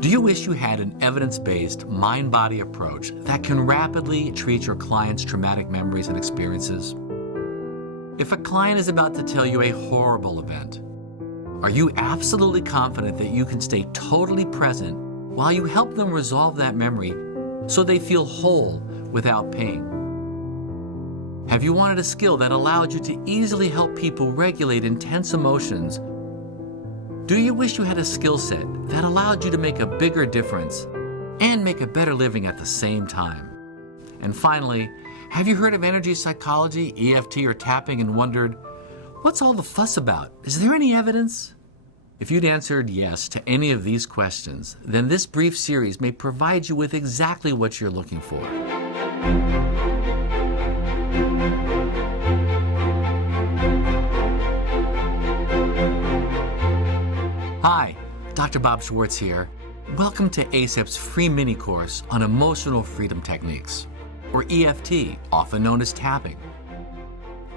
Do you wish you had an evidence-based mind-body approach that can rapidly treat your client's traumatic memories and experiences? If a client is about to tell you a horrible event, are you absolutely confident that you can stay totally present while you help them resolve that memory so they feel whole without pain? Have you wanted a skill that allowed you to easily help people regulate intense emotions? Do you wish you had a skill set that allowed you to make a bigger difference and make a better living at the same time? And finally, have you heard of energy psychology, EFT, or tapping and wondered, what's all the fuss about? Is there any evidence? If you'd answered yes to any of these questions, then this brief series may provide you with exactly what you're looking for. Hi, Dr. Bob Schwartz here. Welcome to ACEP's free mini course on emotional freedom techniques, or EFT, often known as tapping.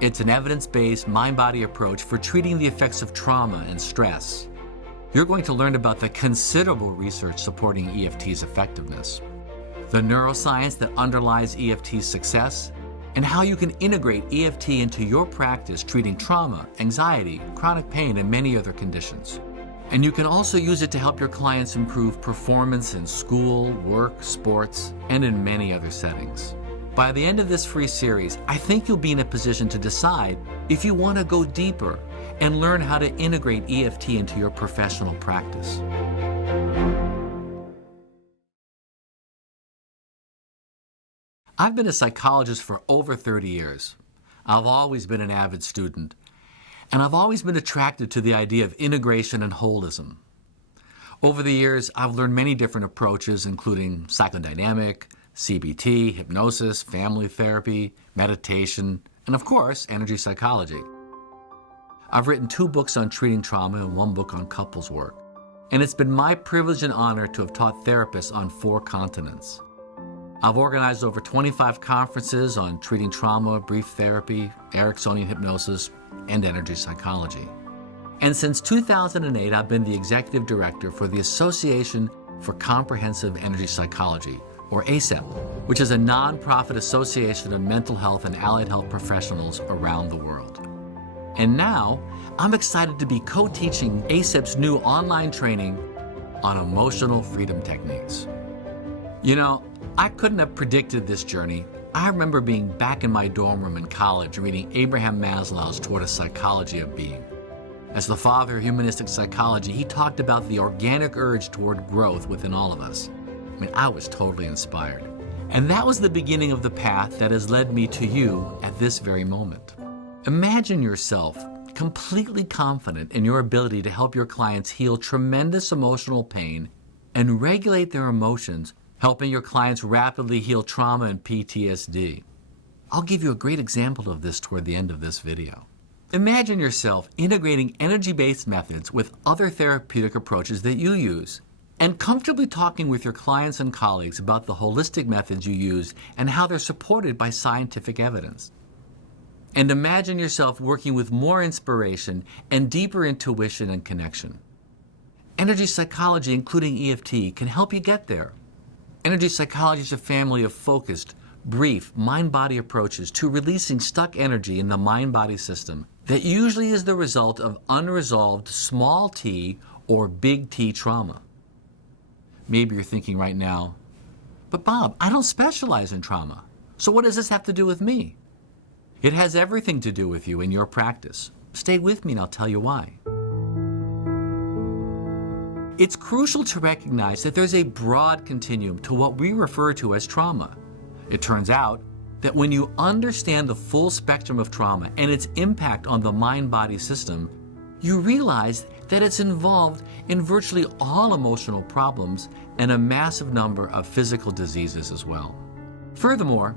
It's an evidence-based mind-body approach for treating the effects of trauma and stress. You're going to learn about the considerable research supporting EFT's effectiveness, the neuroscience that underlies EFT's success, and how you can integrate EFT into your practice treating trauma, anxiety, chronic pain, and many other conditions. And you can also use it to help your clients improve performance in school, work, sports, and in many other settings. By the end of this free series, I think you'll be in a position to decide if you want to go deeper and learn how to integrate EFT into your professional practice. I've been a psychologist for over 30 years. I've always been an avid student, and I've always been attracted to the idea of integration and holism. Over the years, I've learned many different approaches, including psychodynamic, CBT, hypnosis, family therapy, meditation, and of course, energy psychology. I've written 2 books on treating trauma and 1 book on couples work. And it's been my privilege and honor to have taught therapists on 4 continents. I've organized over 25 conferences on treating trauma, brief therapy, Ericksonian hypnosis, and energy psychology. And since 2008, I've been the executive director for the Association for Comprehensive Energy Psychology, or ACEP, which is a nonprofit association of mental health and allied health professionals around the world. And now, I'm excited to be co-teaching ACEP's new online training on emotional freedom techniques. You know, I couldn't have predicted this journey. I remember being back in my dorm room in college reading Abraham Maslow's Toward a Psychology of Being. As the father of humanistic psychology, he talked about the organic urge toward growth within all of us. I was totally inspired. And that was the beginning of the path that has led me to you at this very moment. Imagine yourself completely confident in your ability to help your clients heal tremendous emotional pain and regulate their emotions, helping your clients rapidly heal trauma and PTSD. I'll give you a great example of this toward the end of this video. Imagine yourself integrating energy-based methods with other therapeutic approaches that you use, and comfortably talking with your clients and colleagues about the holistic methods you use and how they're supported by scientific evidence. And imagine yourself working with more inspiration and deeper intuition and connection. Energy psychology, including EFT, can help you get there. Energy psychology is a family of focused, brief, mind-body approaches to releasing stuck energy in the mind-body system that usually is the result of unresolved small t or big T trauma. Maybe you're thinking right now, but Bob, I don't specialize in trauma, so what does this have to do with me? It has everything to do with you in your practice. Stay with me and I'll tell you why. It's crucial to recognize that there's a broad continuum to what we refer to as trauma. It turns out that when you understand the full spectrum of trauma and its impact on the mind-body system, you realize that it's involved in virtually all emotional problems and a massive number of physical diseases as well. Furthermore,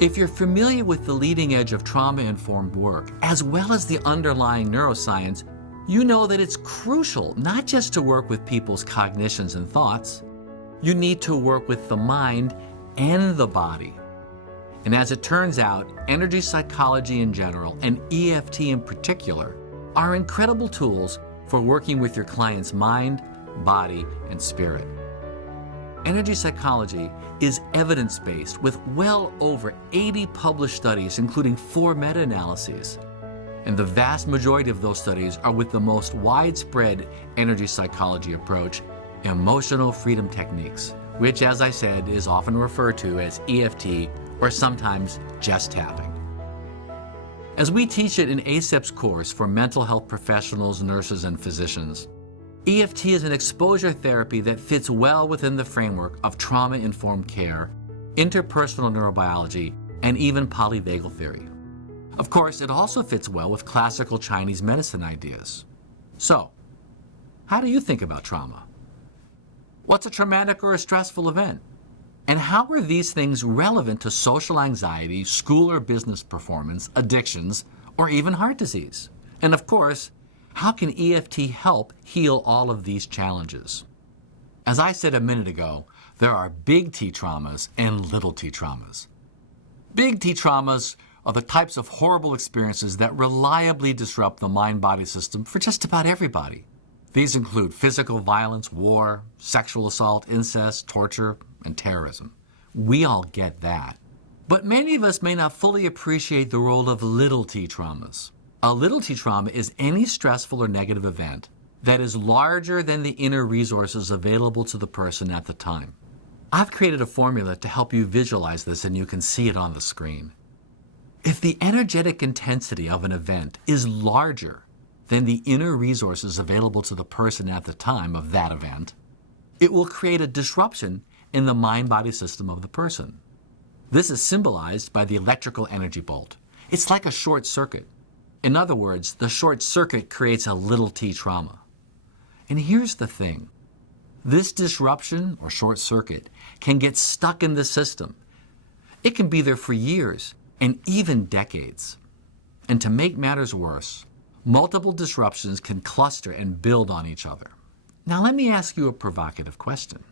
if you're familiar with the leading edge of trauma-informed work, as well as the underlying neuroscience, you know that it's crucial not just to work with people's cognitions and thoughts. You need to work with the mind and the body. And as it turns out, energy psychology in general, and EFT in particular, are incredible tools for working with your client's mind, body, and spirit. Energy psychology is evidence-based with well over 80 published studies, including 4 meta-analyses. And the vast majority of those studies are with the most widespread energy psychology approach, emotional freedom techniques, which, as I said, is often referred to as EFT or sometimes just tapping. As we teach it in ACEP's course for mental health professionals, nurses, and physicians, EFT is an exposure therapy that fits well within the framework of trauma-informed care, interpersonal neurobiology, and even polyvagal theory. Of course, it also fits well with classical Chinese medicine ideas. So, how do you think about trauma? What's a traumatic or a stressful event? And how are these things relevant to social anxiety, school or business performance, addictions, or even heart disease? And of course, how can EFT help heal all of these challenges? As I said a minute ago, there are big T traumas and little t traumas. Big T traumas are the types of horrible experiences that reliably disrupt the mind-body system for just about everybody. These include physical violence, war, sexual assault, incest, torture, and terrorism. We all get that. But many of us may not fully appreciate the role of little t traumas. A little t trauma is any stressful or negative event that is larger than the inner resources available to the person at the time. I've created a formula to help you visualize this, and you can see it on the screen. If the energetic intensity of an event is larger than the inner resources available to the person at the time of that event, it will create a disruption in the mind-body system of the person. This is symbolized by the electrical energy bolt. It's like a short circuit. In other words, the short circuit creates a little t trauma. And here's the thing. This disruption or short circuit can get stuck in the system. It can be there for years and even decades. And to make matters worse, multiple disruptions can cluster and build on each other. Now let me ask you a provocative question.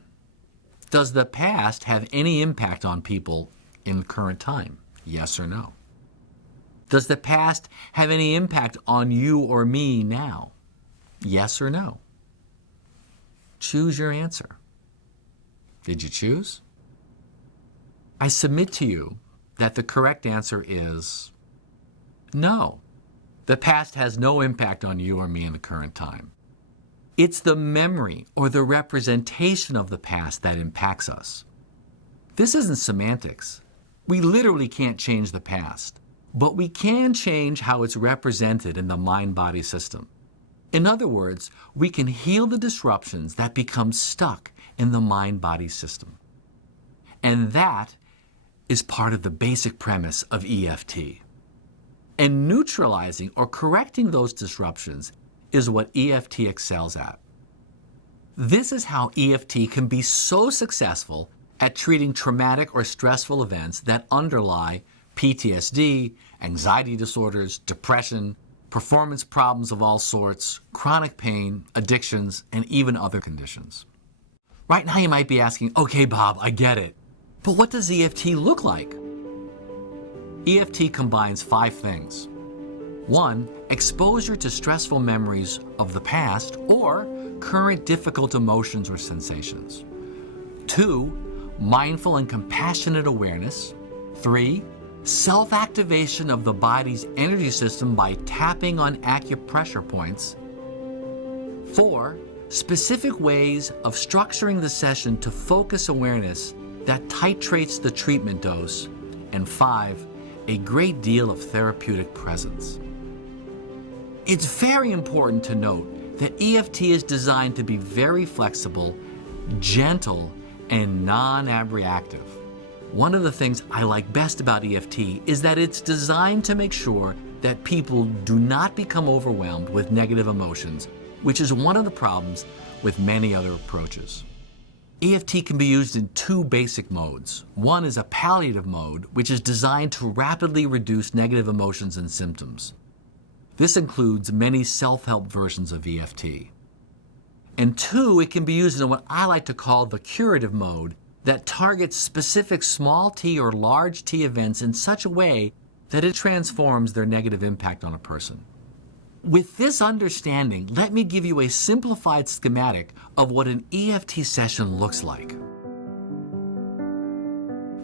Does the past have any impact on people in the current time? Yes or no? Does the past have any impact on you or me now? Yes or no? Choose your answer. Did you choose? I submit to you that the correct answer is no. The past has no impact on you or me in the current time. It's the memory or the representation of the past that impacts us. This isn't semantics. We literally can't change the past, but we can change how it's represented in the mind-body system. In other words, we can heal the disruptions that become stuck in the mind-body system. And that is part of the basic premise of EFT. And neutralizing or correcting those disruptions is what EFT excels at. This is how EFT can be so successful at treating traumatic or stressful events that underlie PTSD, anxiety disorders, depression, performance problems of all sorts, chronic pain, addictions, and even other conditions. Right now you might be asking, okay, Bob, I get it. But what does EFT look like? EFT combines 5 things. 1, exposure to stressful memories of the past or current difficult emotions or sensations. 2, mindful and compassionate awareness. 3, self-activation of the body's energy system by tapping on acupressure points. 4, specific ways of structuring the session to focus awareness that titrates the treatment dose. And 5, a great deal of therapeutic presence. It's very important to note that EFT is designed to be very flexible, gentle, and non-abreactive. One of the things I like best about EFT is that it's designed to make sure that people do not become overwhelmed with negative emotions, which is one of the problems with many other approaches. EFT can be used in 2 basic modes. One is a palliative mode, which is designed to rapidly reduce negative emotions and symptoms. This includes many self-help versions of EFT. And 2, it can be used in what I like to call the curative mode, that targets specific small t or large t events in such a way that it transforms their negative impact on a person. With this understanding, let me give you a simplified schematic of what an EFT session looks like.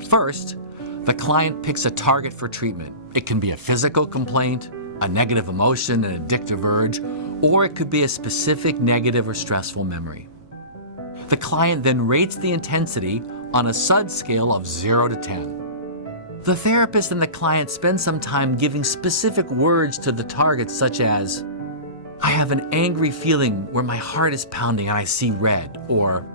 First, the client picks a target for treatment. It can be a physical complaint, a negative emotion, an addictive urge, or it could be a specific negative or stressful memory. The client then rates the intensity on a SUD scale of 0 to 10. The therapist and the client spend some time giving specific words to the target, such as, I have an angry feeling where my heart is pounding and I see red, or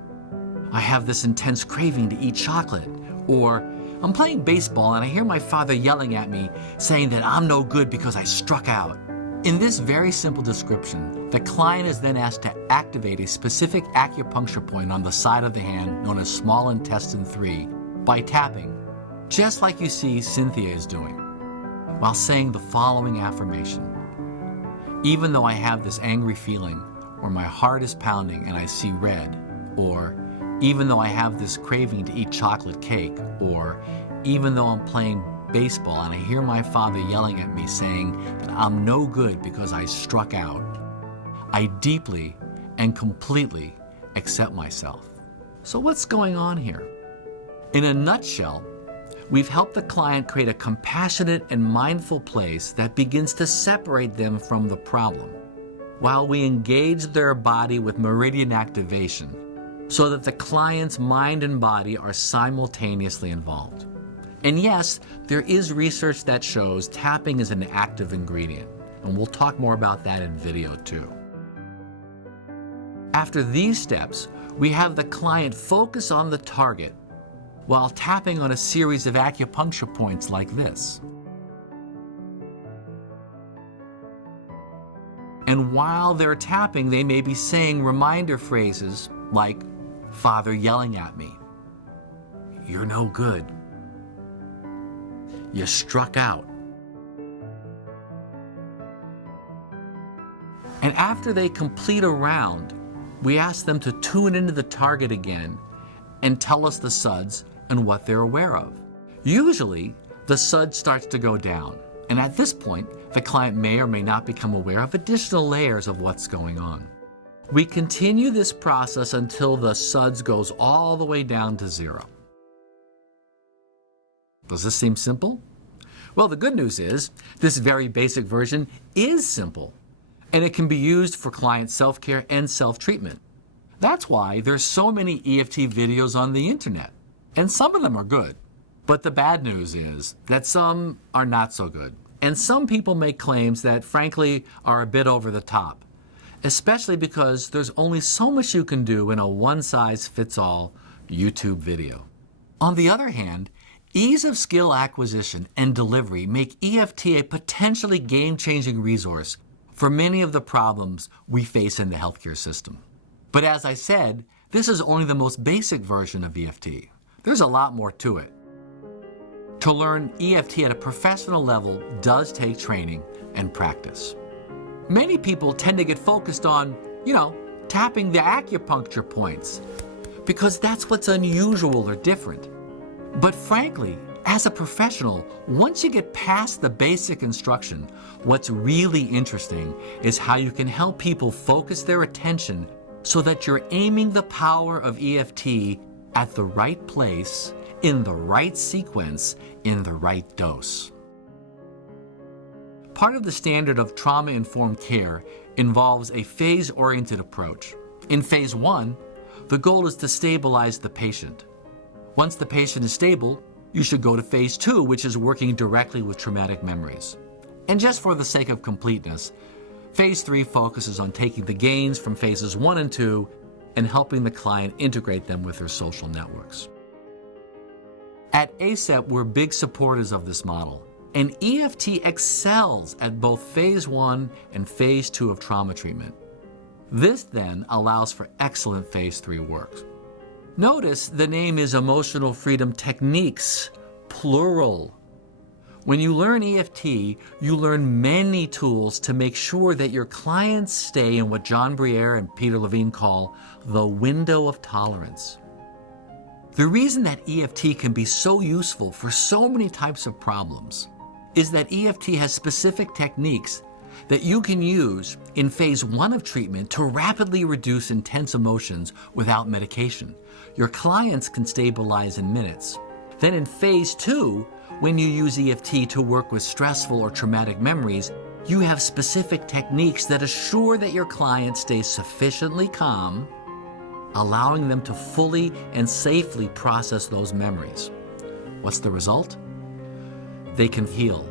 I have this intense craving to eat chocolate, or I'm playing baseball and I hear my father yelling at me saying that I'm no good because I struck out. In this very simple description, the client is then asked to activate a specific acupuncture point on the side of the hand known as small intestine 3 by tapping, just like you see Cynthia is doing, while saying the following affirmation. Even though I have this angry feeling where my heart is pounding and I see red, or even though I have this craving to eat chocolate cake, or even though I'm playing baseball and I hear my father yelling at me saying that I'm no good because I struck out, I deeply and completely accept myself. So what's going on here? In a nutshell, we've helped the client create a compassionate and mindful place that begins to separate them from the problem, while we engage their body with meridian activation so that the client's mind and body are simultaneously involved. And yes, there is research that shows tapping is an active ingredient, and we'll talk more about that in video 2. After these steps, we have the client focus on the target while tapping on a series of acupuncture points like this. And while they're tapping, they may be saying reminder phrases like, Father yelling at me, you're no good, you struck out. And after they complete a round, we ask them to tune into the target again and tell us the SUDs and what they're aware of. Usually, the SUD starts to go down, and at this point, the client may or may not become aware of additional layers of what's going on. We continue this process until the SUDs goes all the way down to 0. Does this seem simple? Well, the good news is this very basic version is simple, and it can be used for client self-care and self-treatment. That's why there's so many EFT videos on the internet, and some of them are good. But the bad news is that some are not so good, and some people make claims that frankly are a bit over the top, especially because there's only so much you can do in a one-size-fits-all YouTube video. On the other hand, ease of skill acquisition and delivery make EFT a potentially game-changing resource for many of the problems we face in the healthcare system. But as I said, this is only the most basic version of EFT. There's a lot more to it. To learn EFT at a professional level does take training and practice. Many people tend to get focused on, tapping the acupuncture points because that's what's unusual or different. But frankly, as a professional, once you get past the basic instruction, what's really interesting is how you can help people focus their attention so that you're aiming the power of EFT at the right place, in the right sequence, in the right dose. Part of the standard of trauma-informed care involves a phase-oriented approach. In phase 1, the goal is to stabilize the patient. Once the patient is stable, you should go to phase 2, which is working directly with traumatic memories. And just for the sake of completeness, phase 3 focuses on taking the gains from phases 1 and 2 and helping the client integrate them with their social networks. At ACEP, we're big supporters of this model, and EFT excels at both phase 1 and phase 2 of trauma treatment. This then allows for excellent phase 3 work. Notice the name is Emotional Freedom Techniques, plural. When you learn EFT, you learn many tools to make sure that your clients stay in what John Briere and Peter Levine call the window of tolerance. The reason that EFT can be so useful for so many types of problems is that EFT has specific techniques that you can use in phase 1 of treatment to rapidly reduce intense emotions without medication. Your clients can stabilize in minutes. Then in phase 2, when you use EFT to work with stressful or traumatic memories, you have specific techniques that assure that your client stays sufficiently calm, allowing them to fully and safely process those memories. What's the result? They can heal.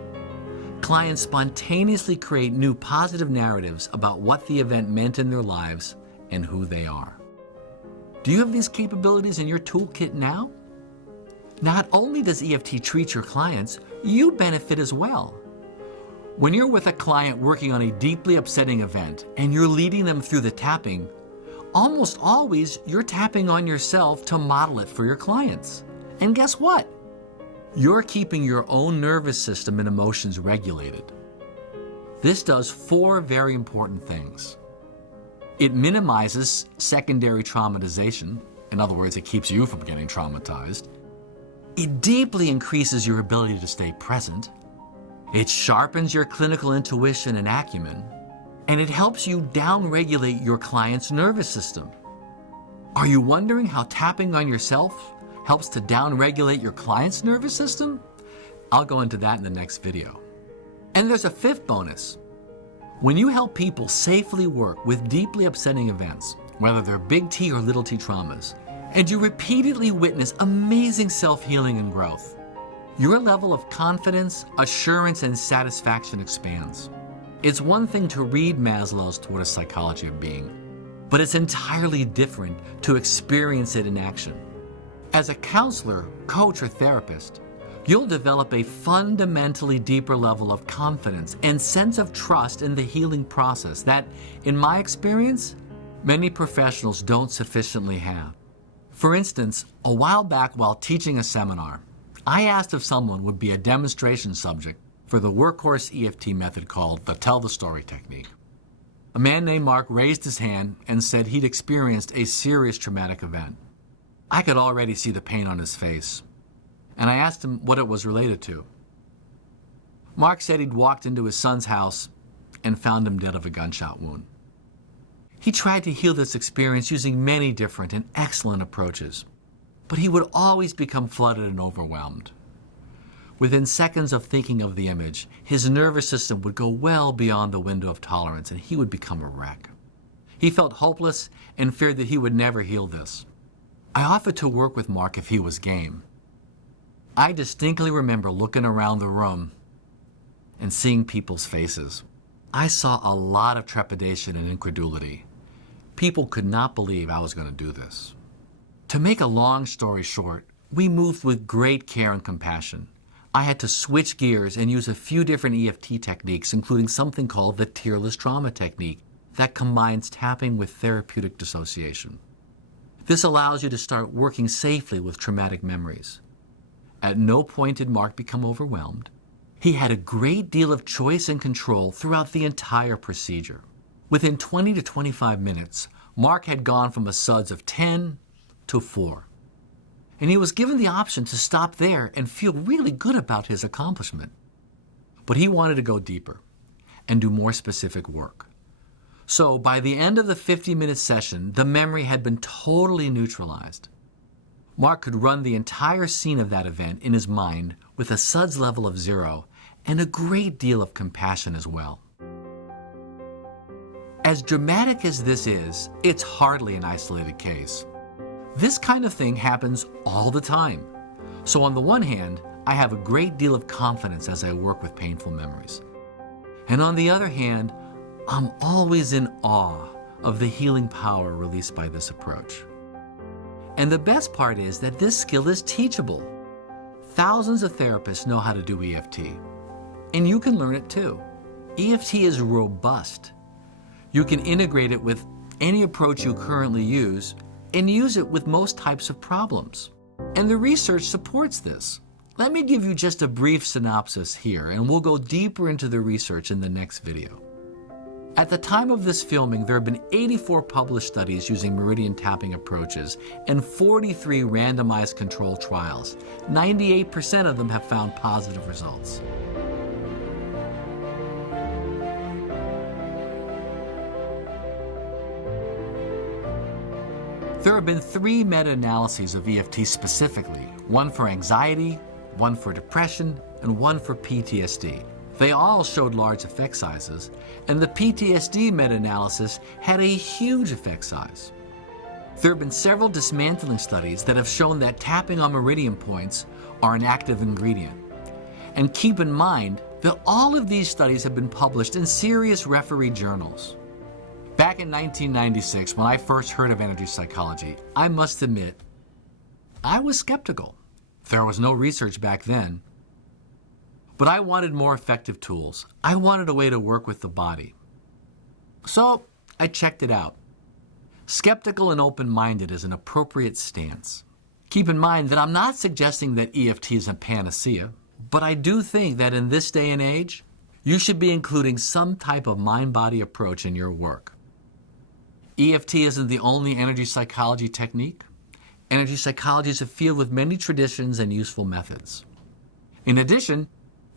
Clients spontaneously create new positive narratives about what the event meant in their lives and who they are. Do you have these capabilities in your toolkit now? Not only does EFT treat your clients, you benefit as well. When you're with a client working on a deeply upsetting event and you're leading them through the tapping, almost always you're tapping on yourself to model it for your clients. And guess what? You're keeping your own nervous system and emotions regulated. This does 4 very important things. It minimizes secondary traumatization. In other words, it keeps you from getting traumatized. It deeply increases your ability to stay present. It sharpens your clinical intuition and acumen. And it helps you downregulate your client's nervous system. Are you wondering how tapping on yourself helps to downregulate your client's nervous system? I'll go into that in the next video. And there's a 5th bonus. When you help people safely work with deeply upsetting events, whether they're big T or little t traumas, and you repeatedly witness amazing self-healing and growth, your level of confidence, assurance, and satisfaction expands. It's one thing to read Maslow's Toward a Psychology of Being, but it's entirely different to experience it in action. As a counselor, coach, or therapist, you'll develop a fundamentally deeper level of confidence and sense of trust in the healing process that, in my experience, many professionals don't sufficiently have. For instance, a while back while teaching a seminar, I asked if someone would be a demonstration subject for the workhorse EFT method called the Tell the Story technique. A man named Mark raised his hand and said he'd experienced a serious traumatic event. I could already see the pain on his face, and I asked him what it was related to. Mark said he'd walked into his son's house and found him dead of a gunshot wound. He tried to heal this experience using many different and excellent approaches, but he would always become flooded and overwhelmed. Within seconds of thinking of the image, his nervous system would go well beyond the window of tolerance and he would become a wreck. He felt hopeless and feared that he would never heal this. I offered to work with Mark if he was game. I distinctly remember looking around the room and seeing people's faces. I saw a lot of trepidation and incredulity. People could not believe I was going to do this. To make a long story short, we moved with great care and compassion. I had to switch gears and use a few different EFT techniques, including something called the tearless trauma technique that combines tapping with therapeutic dissociation. This allows you to start working safely with traumatic memories. At no point did Mark become overwhelmed. He had a great deal of choice and control throughout the entire procedure. Within 20 to 25 minutes, Mark had gone from a SUDS of 10 to 4. And he was given the option to stop there and feel really good about his accomplishment. But he wanted to go deeper and do more specific work. So by the end of the 50-minute session, the memory had been totally neutralized. Mark could run the entire scene of that event in his mind with a SUDS level of 0 and a great deal of compassion as well. As dramatic as this is, it's hardly an isolated case. This kind of thing happens all the time. So on the one hand, I have a great deal of confidence as I work with painful memories. And on the other hand, I'm always in awe of the healing power released by this approach. And the best part is that this skill is teachable. Thousands of therapists know how to do EFT, and you can learn it too. EFT is robust. You can integrate it with any approach you currently use and use it with most types of problems. And the research supports this. Let me give you just a brief synopsis here, and we'll go deeper into the research in the next video. At the time of this filming, there have been 84 published studies using meridian tapping approaches and 43 randomized controlled trials. 98% of them have found positive results. There have been 3 meta-analyses of EFT specifically, one for anxiety, one for depression, and one for PTSD. They all showed large effect sizes, and the PTSD meta-analysis had a huge effect size. There have been several dismantling studies that have shown that tapping on meridian points are an active ingredient. And keep in mind that all of these studies have been published in serious refereed journals. Back in 1996, when I first heard of energy psychology, I must admit, I was skeptical. There was no research back then. But I wanted more effective tools. I wanted a way to work with the body. So I checked it out. Skeptical and open-minded is an appropriate stance. Keep in mind that I'm not suggesting that EFT is a panacea, but I do think that in this day and age, you should be including some type of mind-body approach in your work. EFT isn't the only energy psychology technique. Energy psychology is a field with many traditions and useful methods. In addition,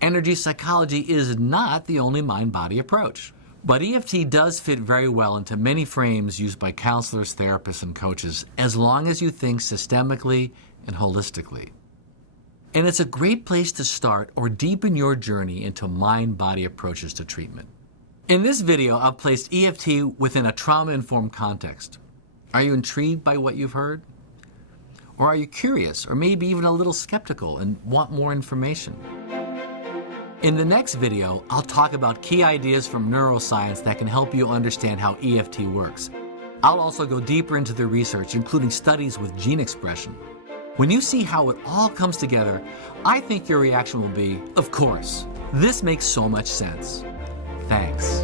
energy psychology is not the only mind-body approach. But EFT does fit very well into many frames used by counselors, therapists, and coaches, as long as you think systemically and holistically. And it's a great place to start or deepen your journey into mind-body approaches to treatment. In this video, I've placed EFT within a trauma-informed context. Are you intrigued by what you've heard? Or are you curious, or maybe even a little skeptical and want more information? In the next video, I'll talk about key ideas from neuroscience that can help you understand how EFT works. I'll also go deeper into the research, including studies with gene expression. When you see how it all comes together, I think your reaction will be, of course, this makes so much sense. Thanks.